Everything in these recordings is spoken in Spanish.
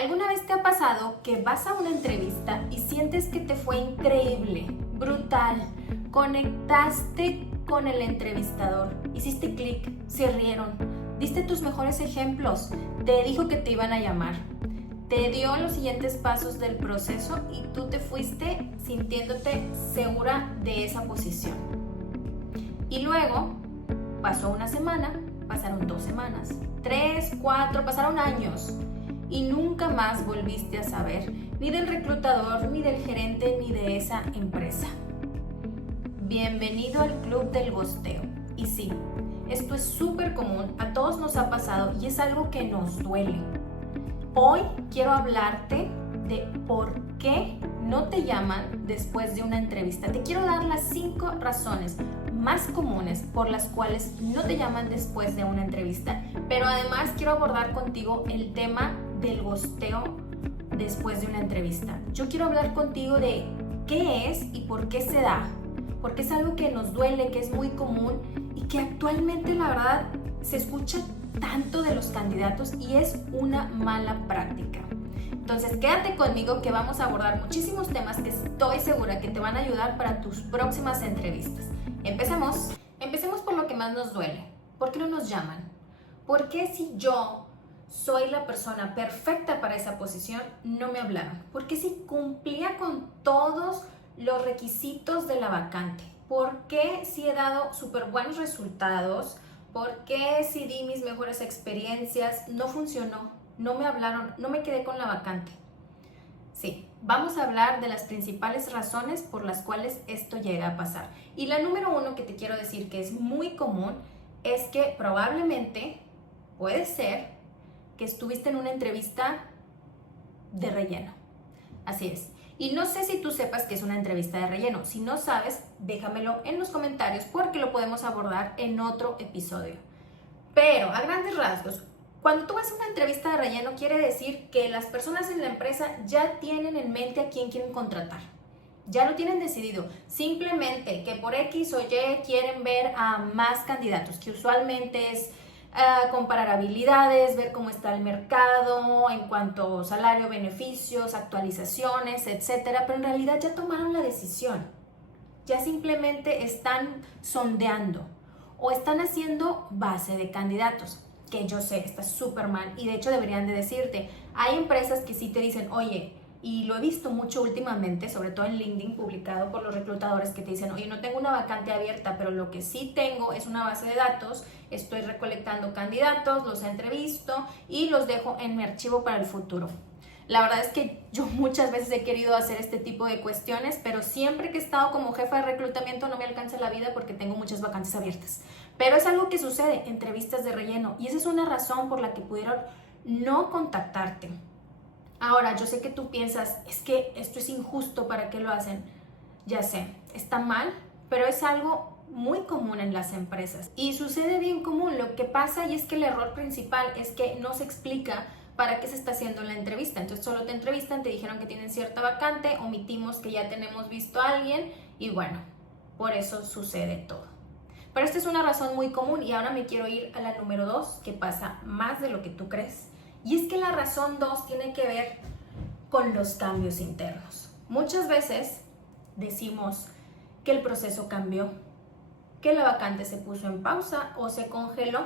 ¿Alguna vez te ha pasado que vas a una entrevista y sientes que te fue increíble, brutal, conectaste con el entrevistador, hiciste clic, se rieron, diste tus mejores ejemplos, te dijo que te iban a llamar, te dio los siguientes pasos del proceso y tú te fuiste sintiéndote segura de esa posición? Y luego pasó una semana, pasaron 2 semanas, 3, 4, pasaron años y nunca más volviste a saber ni del reclutador, ni del gerente, ni de esa empresa. Bienvenido al club del ghosteo. Y sí, esto es súper común, a todos nos ha pasado y es algo que nos duele. Hoy quiero hablarte de por qué no te llaman después de una entrevista. Te quiero dar las 5 razones más comunes por las cuales no te llaman después de una entrevista, pero además quiero abordar contigo el tema del ghosteo después de una entrevista. Yo quiero hablar contigo de qué es y por qué se da, porque es algo que nos duele, que es muy común y que actualmente la verdad se escucha tanto de los candidatos y es una mala práctica. Entonces quédate conmigo que vamos a abordar muchísimos temas que estoy segura que te van a ayudar para tus próximas entrevistas. Empecemos por lo que más nos duele. ¿Por qué no nos llaman? ¿Por qué si yo soy la persona perfecta para esa posición no me hablaron? ¿Por qué si cumplía con todos los requisitos de la vacante? ¿Por qué si he dado súper buenos resultados? ¿Por qué si di mis mejores experiencias no funcionó? No me hablaron, no me quedé con la vacante. Sí, vamos a hablar de las principales razones por las cuales esto llega a pasar. Y la número 1 que te quiero decir que es muy común es que probablemente puede ser que estuviste en una entrevista de relleno. Así es. Y no sé si tú sepas que es una entrevista de relleno. Si no sabes, déjamelo en los comentarios porque lo podemos abordar en otro episodio. Pero a grandes rasgos, cuando tú vas a una entrevista de relleno, quiere decir que las personas en la empresa ya tienen en mente a quién quieren contratar. Ya lo tienen decidido. Simplemente que por X o Y quieren ver a más candidatos, que usualmente es comparar habilidades, ver cómo está el mercado en cuanto a salario, beneficios, actualizaciones, etcétera. Pero en realidad ya tomaron la decisión. Ya simplemente están sondeando o están haciendo base de candidatos. Que yo sé, está súper mal y de hecho deberían de decirte. Hay empresas que sí te dicen, oye, y lo he visto mucho últimamente, sobre todo en LinkedIn publicado por los reclutadores que te dicen, oye, no tengo una vacante abierta, pero lo que sí tengo es una base de datos, estoy recolectando candidatos, los entrevisto y los dejo en mi archivo para el futuro. La verdad es que yo muchas veces he querido hacer este tipo de cuestiones, pero siempre que he estado como jefa de reclutamiento no me alcanza la vida porque tengo muchas vacantes abiertas. Pero es algo que sucede, entrevistas de relleno, y esa es una razón por la que pudieron no contactarte. Ahora, yo sé que tú piensas, es que esto es injusto, ¿para qué lo hacen? Ya sé, está mal, pero es algo muy común en las empresas y sucede bien común. Lo que pasa y es que el error principal es que no se explica para qué se está haciendo la entrevista. Entonces solo te entrevistan, te dijeron que tienen cierta vacante, omitimos que ya tenemos visto a alguien y bueno, por eso sucede todo. Pero esta es una razón muy común y ahora me quiero ir a la número 2, que pasa más de lo que tú crees. Y es que la razón 2 tiene que ver con los cambios internos. Muchas veces decimos que el proceso cambió, que la vacante se puso en pausa o se congeló.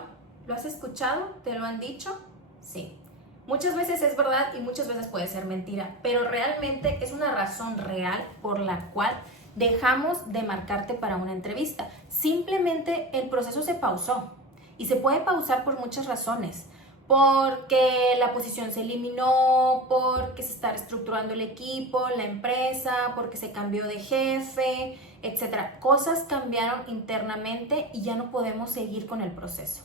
¿Lo has escuchado? ¿Te lo han dicho? Sí. Muchas veces es verdad y muchas veces puede ser mentira, pero realmente es una razón real por la cual dejamos de marcarte para una entrevista. Simplemente el proceso se pausó y se puede pausar por muchas razones. Porque la posición se eliminó, porque se está reestructurando el equipo, la empresa, porque se cambió de jefe, etc. Cosas cambiaron internamente y ya no podemos seguir con el proceso.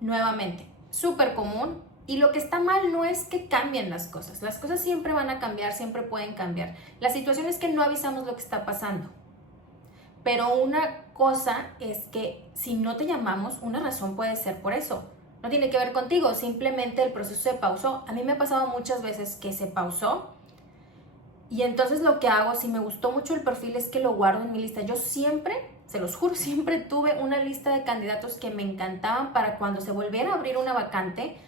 Nuevamente, súper común. Y lo que está mal no es que cambien las cosas siempre van a cambiar, siempre pueden cambiar. La situación es que no avisamos lo que está pasando. Pero una cosa es que si no te llamamos, una razón puede ser por eso. No tiene que ver contigo, simplemente el proceso se pausó. A mí me ha pasado muchas veces que se pausó y entonces lo que hago, si me gustó mucho el perfil, es que lo guardo en mi lista. Yo siempre, se los juro, siempre tuve una lista de candidatos que me encantaban para cuando se volviera a abrir una vacante,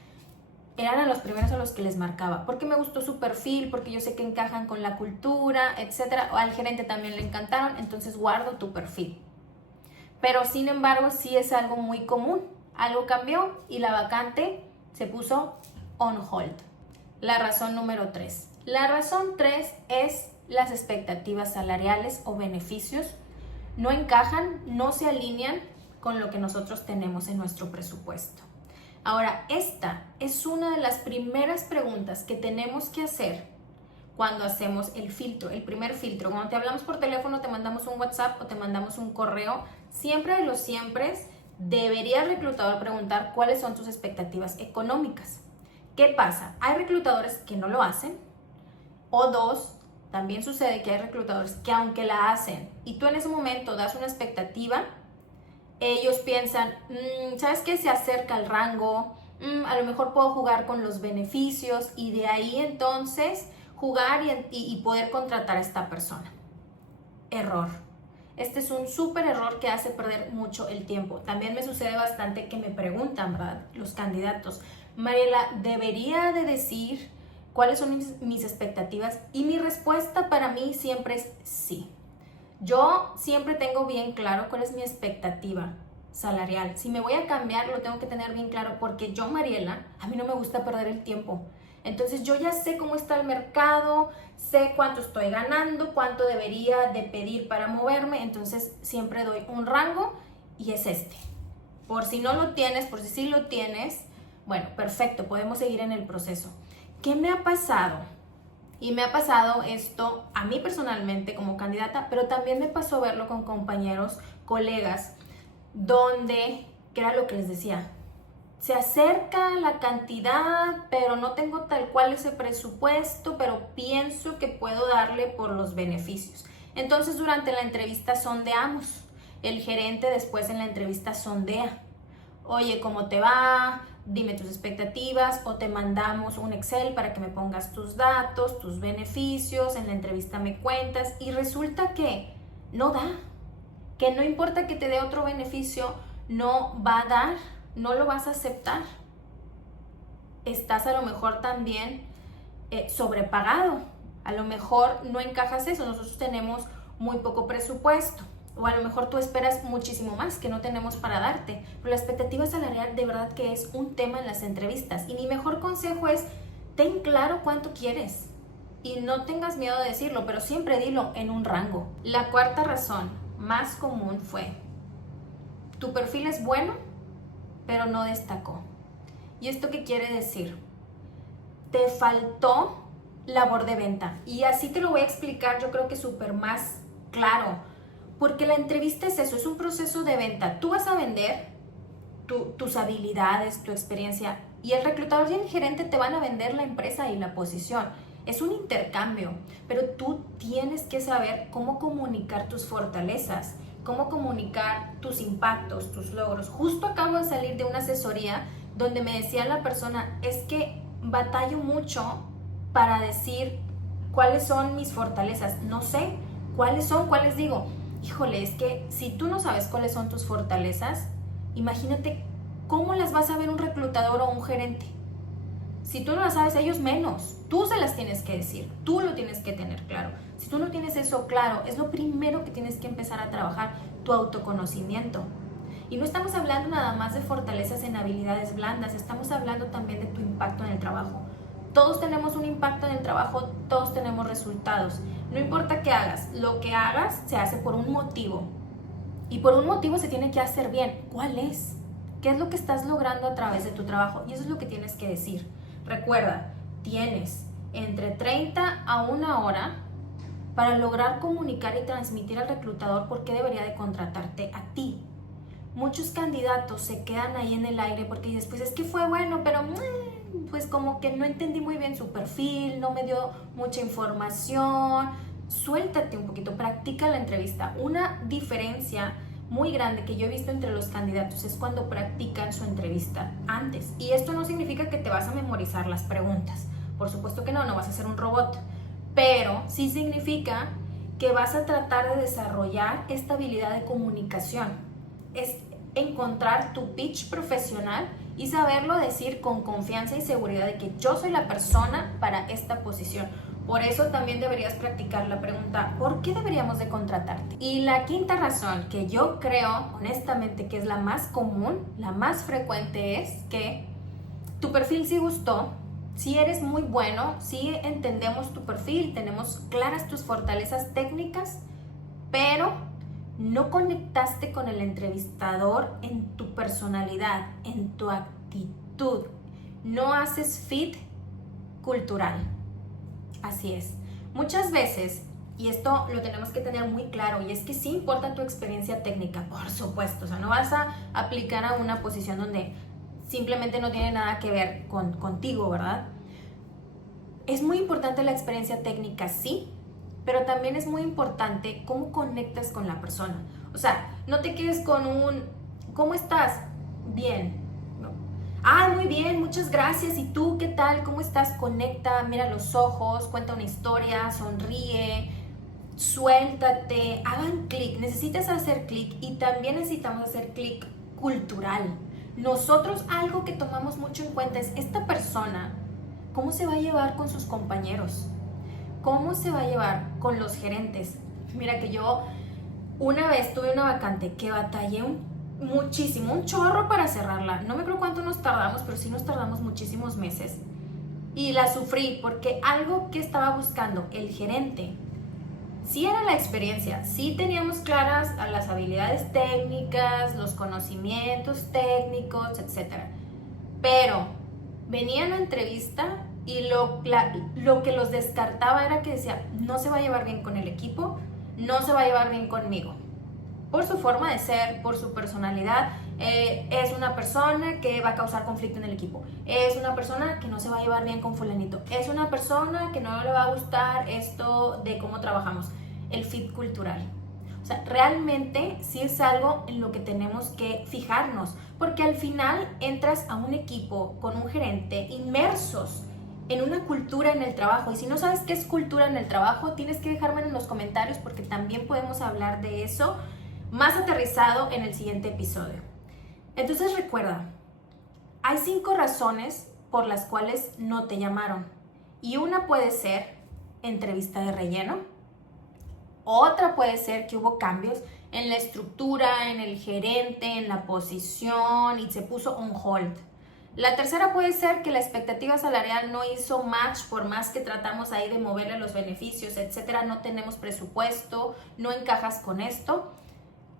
eran a los primeros a los que les marcaba, porque me gustó su perfil, porque yo sé que encajan con la cultura, etcétera. O al gerente también le encantaron, entonces guardo tu perfil. Pero sin embargo, sí es algo muy común. Algo cambió y la vacante se puso on hold. La razón número 3. La razón 3 es las expectativas salariales o beneficios no encajan, no se alinean con lo que nosotros tenemos en nuestro presupuesto. Ahora, esta es una de las primeras preguntas que tenemos que hacer cuando hacemos el filtro, el primer filtro. Cuando te hablamos por teléfono, te mandamos un WhatsApp o te mandamos un correo, siempre de los siempre debería el reclutador preguntar cuáles son tus expectativas económicas. ¿Qué pasa? Hay reclutadores que no lo hacen, o dos, también sucede que hay reclutadores que aunque la hacen y tú en ese momento das una expectativa, ellos piensan, ¿sabes qué? Se acerca el rango, a lo mejor puedo jugar con los beneficios y de ahí entonces jugar y poder contratar a esta persona. Error. Este es un súper error que hace perder mucho el tiempo. También me sucede bastante que me preguntan, ¿verdad? Los candidatos, Mariela, ¿debería de decir cuáles son mis expectativas? Y mi respuesta para mí siempre es sí. Yo siempre tengo bien claro cuál es mi expectativa salarial. Si me voy a cambiar, lo tengo que tener bien claro porque yo, Mariela, a mí no me gusta perder el tiempo. Entonces yo ya sé cómo está el mercado, sé cuánto estoy ganando, cuánto debería de pedir para moverme, entonces siempre doy un rango y es este. Por si no lo tienes, por si sí lo tienes, bueno, perfecto, podemos seguir en el proceso. ¿Qué me ha pasado? Y me ha pasado esto a mí personalmente como candidata, pero también me pasó verlo con compañeros, colegas, donde, ¿qué era lo que les decía? Se acerca la cantidad, pero no tengo tal cual ese presupuesto, pero pienso que puedo darle por los beneficios. Entonces durante la entrevista sondeamos. El gerente después en la entrevista sondea. Oye, ¿cómo te va? Dime tus expectativas o te mandamos un Excel para que me pongas tus datos, tus beneficios, en la entrevista me cuentas y resulta que no da, que no importa que te dé otro beneficio, no va a dar, no lo vas a aceptar. Estás a lo mejor también sobrepagado, a lo mejor no encajas eso, nosotros tenemos muy poco presupuesto. O a lo mejor tú esperas muchísimo más que no tenemos para darte. Pero la expectativa salarial de verdad que es un tema en las entrevistas. Y mi mejor consejo es, ten claro cuánto quieres. Y no tengas miedo de decirlo, pero siempre dilo en un rango. La cuarta razón más común fue, tu perfil es bueno, pero no destacó. ¿Y esto qué quiere decir? Te faltó labor de venta. Y así te lo voy a explicar, yo creo que súper más claro. Porque la entrevista es eso, es un proceso de venta. Tú vas a vender tus habilidades, tu experiencia, y el reclutador y el gerente te van a vender la empresa y la posición. Es un intercambio, pero tú tienes que saber cómo comunicar tus fortalezas, cómo comunicar tus impactos, tus logros. Justo acabo de salir de una asesoría donde me decía la persona, es que batallo mucho para decir cuáles son mis fortalezas. No sé cuáles son, cuáles digo. Híjole, es que si tú no sabes cuáles son tus fortalezas, imagínate cómo las vas a ver un reclutador o un gerente. Si tú no las sabes, ellos menos. Tú se las tienes que decir, tú lo tienes que tener claro. Si tú no tienes eso claro, es lo primero que tienes que empezar a trabajar, tu autoconocimiento. Y no estamos hablando nada más de fortalezas en habilidades blandas, estamos hablando también de tu impacto en el trabajo. Todos tenemos un impacto en el trabajo, todos tenemos resultados. No importa qué hagas, lo que hagas se hace por un motivo. Y por un motivo se tiene que hacer bien. ¿Cuál es? ¿Qué es lo que estás logrando a través de tu trabajo? Y eso es lo que tienes que decir. Recuerda, tienes entre 30 a 1 hora para lograr comunicar y transmitir al reclutador por qué debería de contratarte a ti. Muchos candidatos se quedan ahí en el aire porque dices, pues es que fue bueno, pero pues como que no entendí muy bien su perfil, no me dio mucha información. Suéltate un poquito, practica la entrevista. Una diferencia muy grande que yo he visto entre los candidatos es cuando practican su entrevista antes. Y esto no significa que te vas a memorizar las preguntas. Por supuesto que no, no vas a ser un robot. Pero sí significa que vas a tratar de desarrollar esta habilidad de comunicación. Es encontrar tu pitch profesional y saberlo decir con confianza y seguridad de que yo soy la persona para esta posición. Por eso también deberías practicar la pregunta, ¿por qué deberíamos de contratarte? Y la quinta razón que yo creo, honestamente, que es la más común, la más frecuente, es que tu perfil sí gustó, sí eres muy bueno, sí entendemos tu perfil, tenemos claras tus fortalezas técnicas, pero no conectaste con el entrevistador en tu personalidad, en tu actitud. No haces fit cultural. Así es. Muchas veces, y esto lo tenemos que tener muy claro, y es que sí importa tu experiencia técnica, por supuesto. O sea, no vas a aplicar a una posición donde simplemente no tiene nada que ver contigo, ¿verdad? Es muy importante la experiencia técnica, sí, pero también es muy importante cómo conectas con la persona. O sea, no te quedes con un ¿cómo estás? Bien. No. Muy bien, muchas gracias. ¿Y tú qué tal? ¿Cómo estás? Conecta, mira los ojos, cuenta una historia, sonríe, suéltate, hagan clic. Necesitas hacer clic y también necesitamos hacer clic cultural. Nosotros algo que tomamos mucho en cuenta es esta persona, ¿cómo se va a llevar con sus compañeros? ¿Cómo se va a llevar con los gerentes? Mira que yo una vez tuve una vacante que batallé muchísimo, un chorro para cerrarla. No me acuerdo cuánto nos tardamos, pero sí nos tardamos muchísimos meses. Y la sufrí porque algo que estaba buscando el gerente, sí era la experiencia, sí teníamos claras las habilidades técnicas, los conocimientos técnicos, etc. Pero venía a la entrevista y lo que los descartaba era que decía, no se va a llevar bien con el equipo, no se va a llevar bien conmigo. Por su forma de ser, por su personalidad, es una persona que va a causar conflicto en el equipo, es una persona que no se va a llevar bien con fulanito, es una persona que no le va a gustar esto de cómo trabajamos, el fit cultural. O sea, realmente sí es algo en lo que tenemos que fijarnos, porque al final entras a un equipo con un gerente inmersos en una cultura en el trabajo, y si no sabes qué es cultura en el trabajo, tienes que dejármelo en los comentarios porque también podemos hablar de eso más aterrizado en el siguiente episodio. Entonces recuerda, hay 5 razones por las cuales no te llamaron, y una puede ser entrevista de relleno, otra puede ser que hubo cambios en la estructura, en el gerente, en la posición y se puso on hold. La tercera puede ser que la expectativa salarial no hizo match por más que tratamos ahí de moverle los beneficios, etcétera. No tenemos presupuesto, no encajas con esto.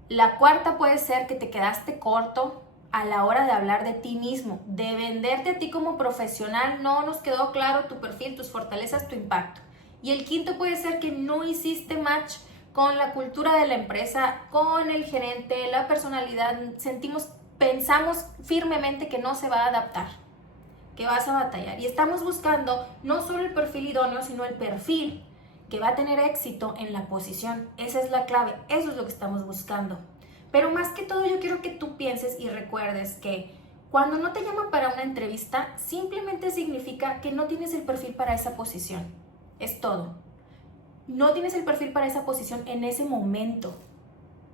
La cuarta puede ser que te quedaste corto a la hora de hablar de ti mismo, de venderte a ti como profesional. No nos quedó claro tu perfil, tus fortalezas, tu impacto. Y el quinto puede ser que no hiciste match con la cultura de la empresa, con el gerente, la personalidad. Pensamos firmemente que no se va a adaptar, que vas a batallar. Y estamos buscando no solo el perfil idóneo, sino el perfil que va a tener éxito en la posición. Esa es la clave, eso es lo que estamos buscando. Pero más que todo yo quiero que tú pienses y recuerdes que cuando no te llaman para una entrevista, simplemente significa que no tienes el perfil para esa posición. Es todo. No tienes el perfil para esa posición en ese momento.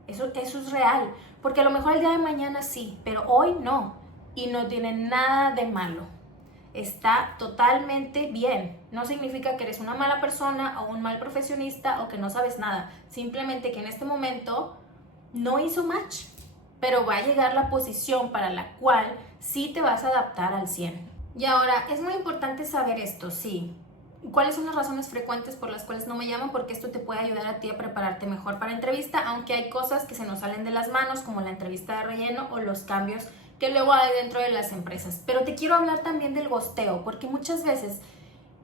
Eso es real, porque a lo mejor el día de mañana sí, pero hoy no, y no tiene nada de malo. Está totalmente bien. No significa que eres una mala persona o un mal profesionista o que no sabes nada. Simplemente que en este momento no hizo match, pero va a llegar la posición para la cual sí te vas a adaptar al 100. Y ahora, es muy importante saber esto, sí. ¿Cuáles son las razones frecuentes por las cuales no me llaman? Porque esto te puede ayudar a ti a prepararte mejor para entrevista, aunque hay cosas que se nos salen de las manos, como la entrevista de relleno o los cambios que luego hay dentro de las empresas. Pero te quiero hablar también del gosteo, porque muchas veces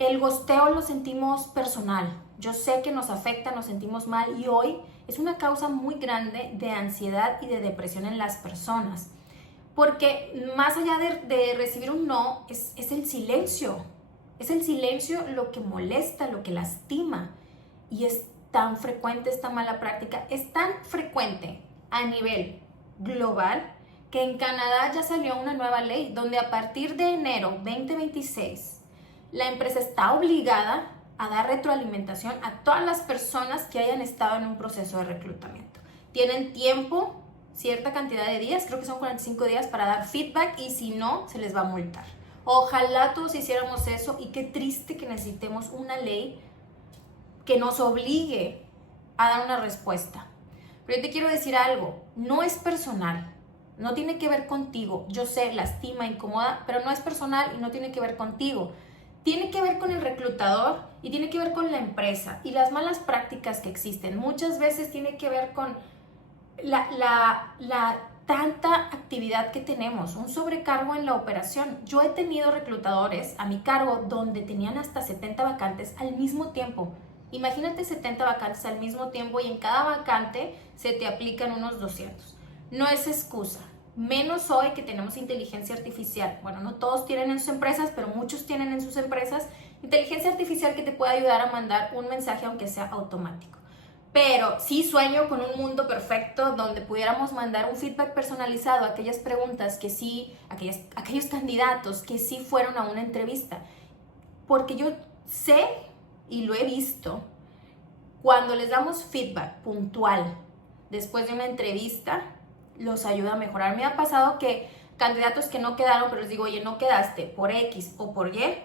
el gosteo lo sentimos personal. Yo sé que nos afecta, nos sentimos mal, y hoy es una causa muy grande de ansiedad y de depresión en las personas. Porque más allá de recibir un no, es el silencio. Es el silencio lo que molesta, lo que lastima. Y es tan frecuente esta mala práctica, es tan frecuente a nivel global que en Canadá ya salió una nueva ley donde a partir de enero 2026 la empresa está obligada a dar retroalimentación a todas las personas que hayan estado en un proceso de reclutamiento. Tienen tiempo cierta cantidad de días, creo que son 45 días para dar feedback y si no, se les va a multar. Ojalá todos hiciéramos eso y qué triste que necesitemos una ley que nos obligue a dar una respuesta. Pero yo te quiero decir algo, no es personal, no tiene que ver contigo. Yo sé, lastima, incomoda, pero no es personal y no tiene que ver contigo. Tiene que ver con el reclutador y tiene que ver con la empresa y las malas prácticas que existen. Muchas veces tiene que ver con la tanta actividad que tenemos, un sobrecargo en la operación. Yo he tenido reclutadores a mi cargo donde tenían hasta 70 vacantes al mismo tiempo. Imagínate 70 vacantes al mismo tiempo y en cada vacante se te aplican unos 200. No es excusa, menos hoy que tenemos inteligencia artificial. Bueno, no todos tienen en sus empresas, pero muchos tienen en sus empresas inteligencia artificial que te puede ayudar a mandar un mensaje aunque sea automático. Pero sí sueño con un mundo perfecto donde pudiéramos mandar un feedback personalizado a aquellas preguntas que sí, aquellos candidatos que sí fueron a una entrevista. Porque yo sé y lo he visto, cuando les damos feedback puntual después de una entrevista, los ayuda a mejorar. Me ha pasado que candidatos que no quedaron, pero les digo, oye, no quedaste por X o por Y,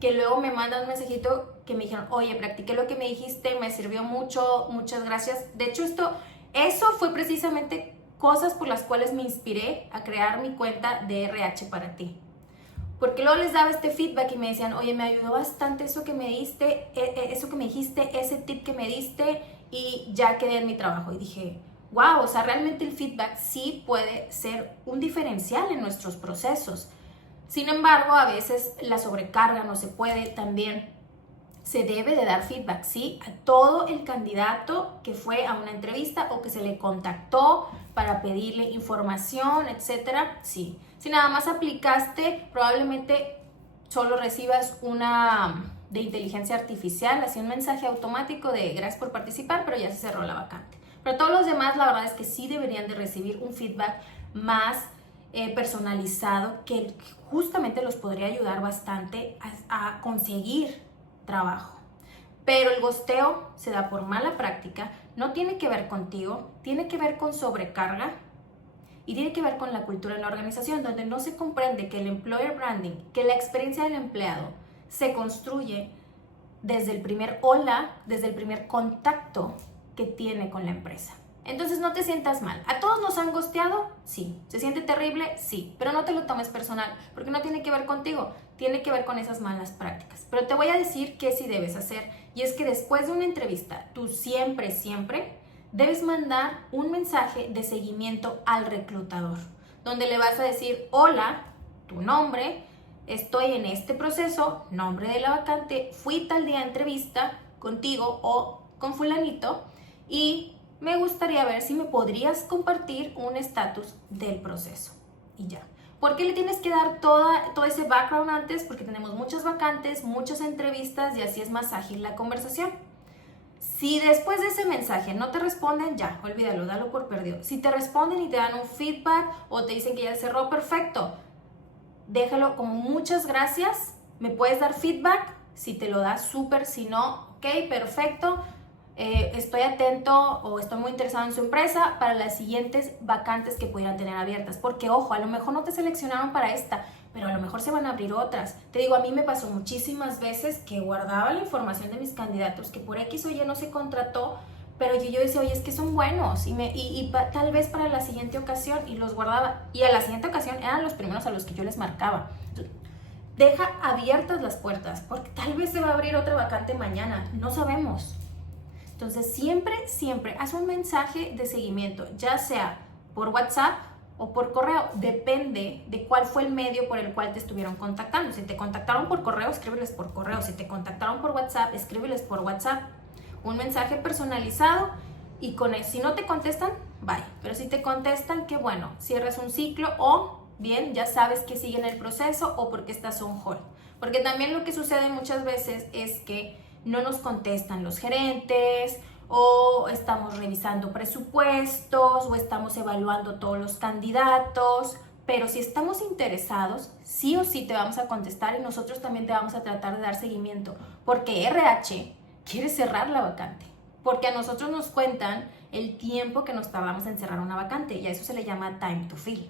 que luego me mandan un mensajito que me dijeron, oye, practiqué lo que me dijiste, me sirvió mucho, muchas gracias. De hecho, eso fue precisamente cosas por las cuales me inspiré a crear mi cuenta de RH para ti. Porque luego les daba este feedback y me decían, oye, me ayudó bastante eso que me diste, eso que me dijiste, ese tip que me diste y ya quedé en mi trabajo. Y dije, wow, o sea, realmente el feedback sí puede ser un diferencial en nuestros procesos. Sin embargo, a veces la sobrecarga no se puede, también se debe de dar feedback, ¿sí? A todo el candidato que fue a una entrevista o que se le contactó para pedirle información, etcétera, sí. Si nada más aplicaste, probablemente solo recibas una de inteligencia artificial, así un mensaje automático de gracias por participar, pero ya se cerró la vacante. Pero todos los demás, la verdad es que sí deberían de recibir un feedback más personalizado que justamente los podría ayudar bastante a conseguir trabajo. Pero el gosteo se da por mala práctica, no tiene que ver contigo, tiene que ver con sobrecarga y tiene que ver con la cultura en la organización, donde no se comprende que el employer branding, que la experiencia del empleado se construye desde el primer hola, desde el primer contacto que tiene con la empresa. Entonces no te sientas mal. ¿A todos nos han gosteado? Sí. ¿Se siente terrible? Sí. Pero no te lo tomes personal, porque no tiene que ver contigo, tiene que ver con esas malas prácticas. Pero te voy a decir qué sí debes hacer, y es que después de una entrevista, tú siempre debes mandar un mensaje de seguimiento al reclutador, donde le vas a decir, hola, tu nombre, estoy en este proceso, nombre de la vacante, fui tal día a entrevista contigo o con fulanito, y me gustaría ver si me podrías compartir un estatus del proceso. Y ya. ¿Por qué le tienes que dar todo ese background antes? Porque tenemos muchas vacantes, muchas entrevistas y así es más ágil la conversación. Si después de ese mensaje no te responden, ya, olvídalo, dalo por perdido. Si te responden y te dan un feedback o te dicen que ya cerró, perfecto. Déjalo como muchas gracias, me puedes dar feedback, si te lo das súper, si no, ok, perfecto. Estoy atento o estoy muy interesado en su empresa para las siguientes vacantes que pudieran tener abiertas, porque ojo, a lo mejor no te seleccionaron para esta, pero a lo mejor se van a abrir otras. Te digo, a mí me pasó muchísimas veces que guardaba la información de mis candidatos que por X o Y no se contrató, pero yo decía, oye, es que son buenos tal vez para la siguiente ocasión, y los guardaba, y a la siguiente ocasión eran los primeros a los que yo les marcaba. Deja abiertas las puertas, porque tal vez se va a abrir otra vacante mañana, no sabemos. Entonces siempre haz un mensaje de seguimiento, ya sea por WhatsApp o por correo, depende de cuál fue el medio por el cual te estuvieron contactando. Si te contactaron por correo, escríbeles por correo. Si te contactaron por WhatsApp, escríbeles por WhatsApp. Un mensaje personalizado y con eso, si no te contestan, bye. Pero si te contestan, qué bueno, cierras un ciclo o bien, ya sabes que siguen el proceso o porque estás on hold. Porque también lo que sucede muchas veces es que no nos contestan los gerentes o estamos revisando presupuestos o estamos evaluando todos los candidatos, pero si estamos interesados, sí o sí te vamos a contestar y nosotros también te vamos a tratar de dar seguimiento, porque RH quiere cerrar la vacante. porque a nosotros nos cuentan el tiempo que nos tardamos en cerrar una vacante y a eso se le llama time to fill.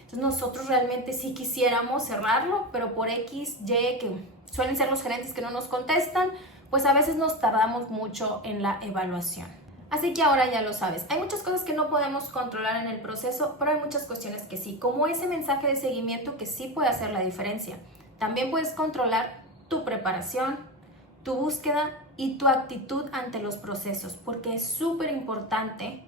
Entonces nosotros realmente sí quisiéramos cerrarlo, pero por X, Y, que suelen ser los gerentes que no nos contestan, pues a veces nos tardamos mucho en la evaluación. Así que ahora ya lo sabes, hay muchas cosas que no podemos controlar en el proceso, pero hay muchas cuestiones que sí, como ese mensaje de seguimiento que sí puede hacer la diferencia. También puedes controlar tu preparación, tu búsqueda y tu actitud ante los procesos, porque es súper importante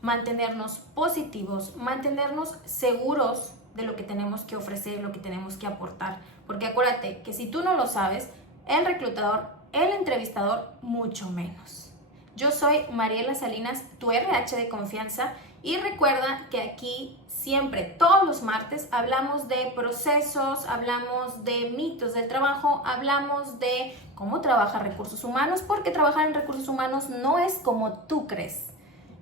mantenernos positivos, mantenernos seguros de lo que tenemos que ofrecer, lo que tenemos que aportar. Porque acuérdate que si tú no lo sabes, el reclutador, el entrevistador, mucho menos. Yo soy Mariela Salinas, tu RH de confianza, y recuerda que aquí siempre, todos los martes, hablamos de procesos, hablamos de mitos del trabajo, hablamos de cómo trabaja recursos humanos, porque trabajar en recursos humanos no es como tú crees.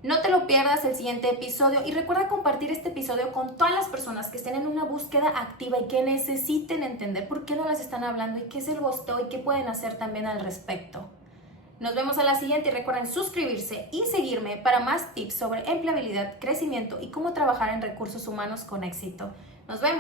No te lo pierdas el siguiente episodio y recuerda compartir este episodio con todas las personas que estén en una búsqueda activa y que necesiten entender por qué no las están hablando y qué es el ghosteo y qué pueden hacer también al respecto. Nos vemos a la siguiente y recuerden suscribirse y seguirme para más tips sobre empleabilidad, crecimiento y cómo trabajar en recursos humanos con éxito. Nos vemos.